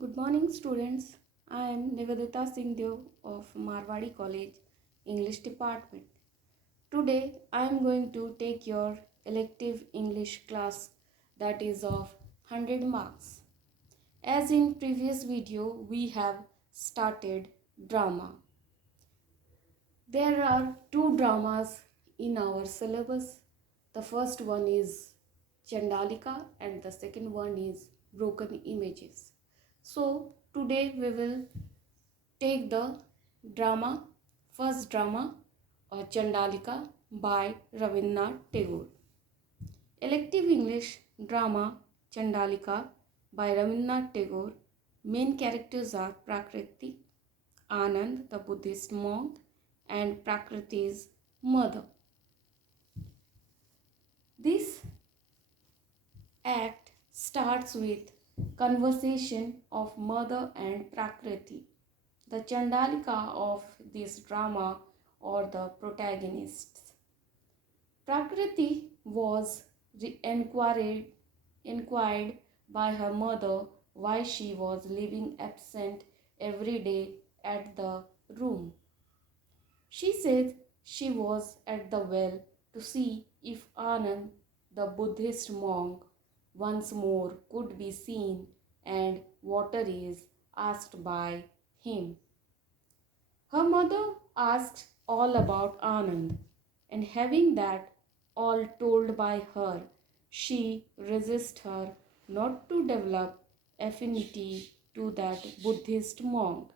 Good morning, students. I am NIVEDITA SINGH of Marwadi College, English Department. Today, I am going to take your elective English class that is of 100 marks. As in previous video, we have started drama. There are two dramas in our syllabus. The first one is Chandalika and the second one is Broken Images. So today we will take the drama, first drama Chandalika by Rabindranath Tagore. Elective English drama Chandalika by Rabindranath Tagore. Main characters are Prakriti, Anand, the Buddhist monk, and Prakriti's mother. This act starts with conversation of mother and Prakriti, the Chandalika of this drama or the protagonists. Prakriti was inquired by her mother why she was living absent every day at the room. She said she was at the well to see if Anand, the Buddhist monk, once more could be seen and water is asked by him. Her mother asked all about Anand, and having that all told by her, she resisted her not to develop affinity to that Buddhist monk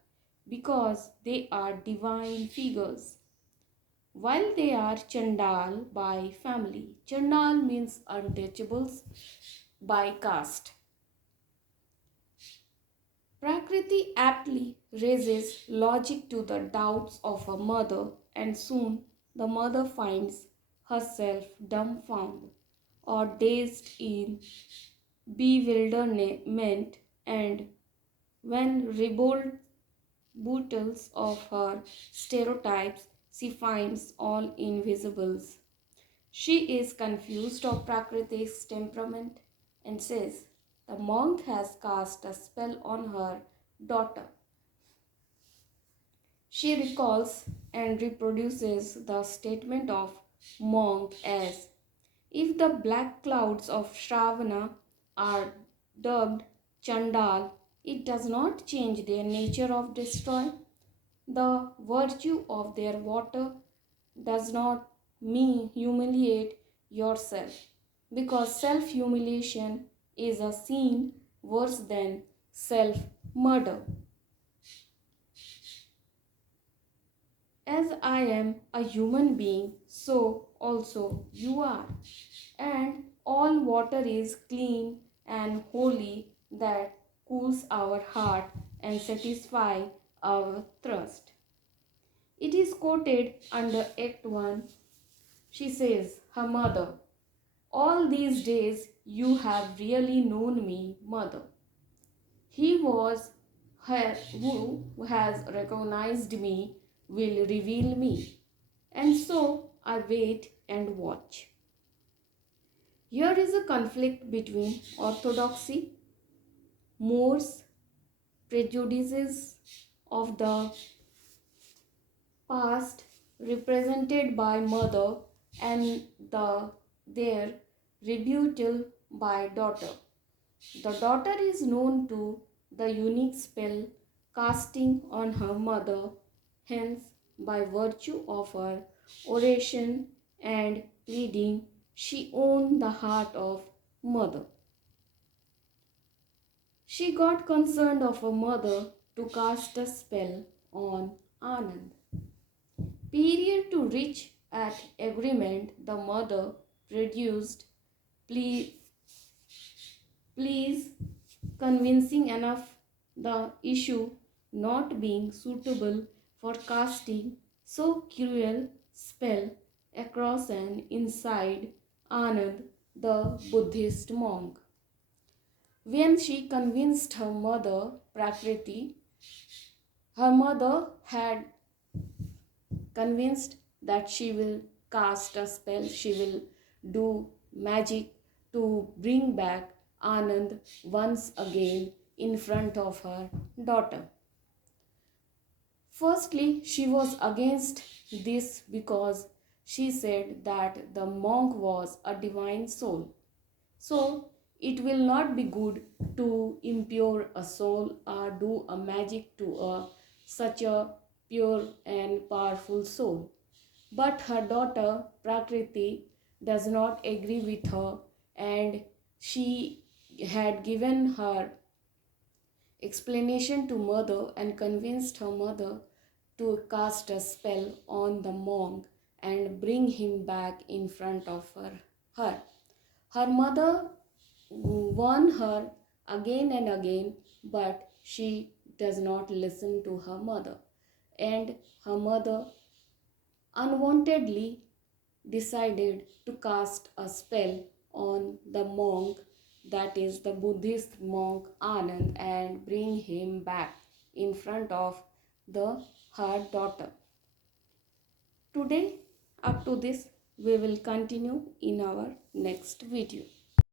because they are divine figures. While they are Chandal by family, Chandal means untouchables by caste. Prakriti aptly raises logic to the doubts of her mother, and soon the mother finds herself dumbfounded or dazed in bewilderment, and when rebuttals of her stereotypes, she finds all invisibles. She is confused of Prakriti's temperament and says the monk has cast a spell on her daughter. She recalls and reproduces the statement of monk as if the black clouds of Shravana are dubbed Chandal, it does not change their nature of destroy. The virtue of their water does not mean humiliate yourself, because self humiliation is a sin worse than self murder. As I am a human being, so also you are. And all water is clean and holy that cools our heart and satisfies our thirst. It is quoted under Act 1. She says, her mother, all these days you have really known me, mother. He who has recognized me will reveal me. And so I wait and watch. Here is a conflict between orthodoxy, More's prejudices of the past represented by mother and their rebuttal by daughter. The daughter is known to the unique spell casting on her mother, hence by virtue of her oration and pleading, she owned the heart of mother. She got concerned of her mother to cast a spell on Anand. Period to reach at agreement, the mother produced please convincing enough, the issue not being suitable for casting so cruel spell across and inside Anand, the Buddhist monk. When she convinced her mother, Prakriti, her mother had convinced that she will cast a spell, she will do magic to bring back Anand once again in front of her daughter. Firstly, she was against this because she said that the monk was a divine soul. So, it will not be good to impure a soul or do a magic to such a pure and powerful soul. But her daughter Prakriti does not agree with her, and she had given her explanation to mother and convinced her mother to cast a spell on the monk and bring him back in front of her. Her mother warned her again and again, but she does not listen to her mother, and her mother unwantedly decided to cast a spell on the monk, that is the Buddhist monk Anand, and bring him back in front of her daughter. Today, up to this, we will continue in our next video.